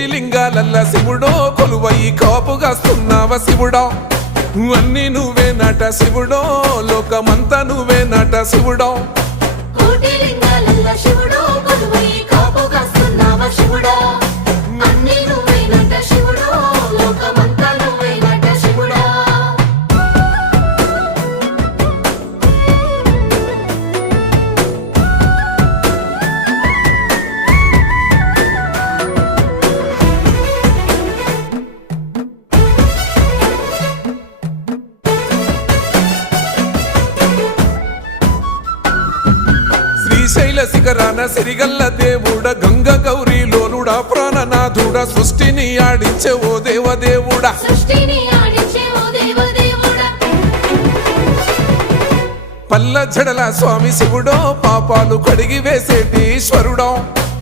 కోటి లింగాలల్ల శివుడో కొలువయి కాపుగాస్తున్నావ శివుడా అన్ని నువ్వే నట శివుడో లోకమంతా నువ్వే నట శివుడో కోటి లింగాలల్ల శివుడో కొలువయి కాపుగాస్తున్నావ శివుడా అన్ని నువ్వే నట శివుడో లోకమంతా నువ్వే నట శివుడా శ్రీశైల శిఖరాన సిరిగల్ల దేవుడ గంగ గౌరీ లోలుడా ప్రాణనాథుడ సృష్టిని ఆడించే ఓ దేవదేవుడా సృష్టిని ఆడించే ఓ దేవదేవుడా పల్ల జడల స్వామి శివుడో పాపాలు కడిగి వేసేటి ఈశ్వరుడో